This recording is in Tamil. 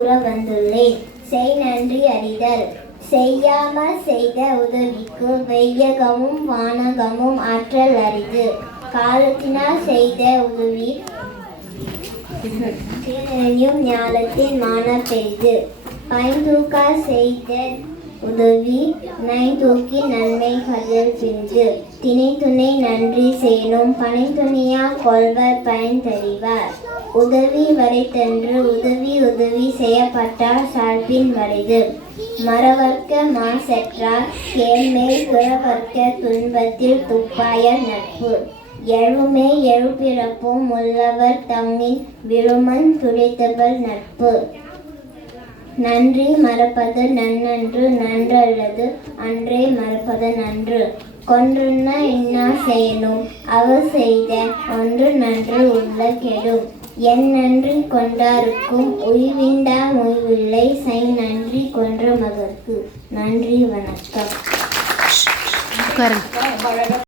கூற வந்துள்ளேன். செய் நன்றி அறிதல். செய்யாமல் செய்த உதவிக்கு வையகமும் வானகமும் ஆற்றல் அரிது. காலத்தினால் செய்த உதவி ஞாலத்தின் மான பெரிது. பைந்தூக்கால் செய்த உதவி நைந்தூக்கி நன்மைகளில் பிரிது. திணை துணை நன்றி சேனும் பனைத்துணையால் கொள்வர் பயன் தறிவார். உதவி வரைத்தன்று உதவி செய்யப்பட்டார் சார்பின் வரைது. மறவர்க்க மாசெற்றார் கேள்மேல் பிறவர்க்க துன்பத்தில் துப்பாய நட்பு. எழுமே எழுபிறப்பும் உள்ளவர் தம்மின் விழுமன் துடைத்தவள் நட்பு. நன்றி மறப்பது நன்னன்று நன்றல்லது அன்றே மறப்பது நன்று. கொன்றுண்ண இன்னா செயலும் அவர் செய்த ஒன்று நன்று உள்ள கெடும். என் நன்றி கொண்டாருக்கும் உய்விண்டா உய்வில்லை செய் நன்றி கொன்ற மகற்கு. நன்றி, வணக்கம்.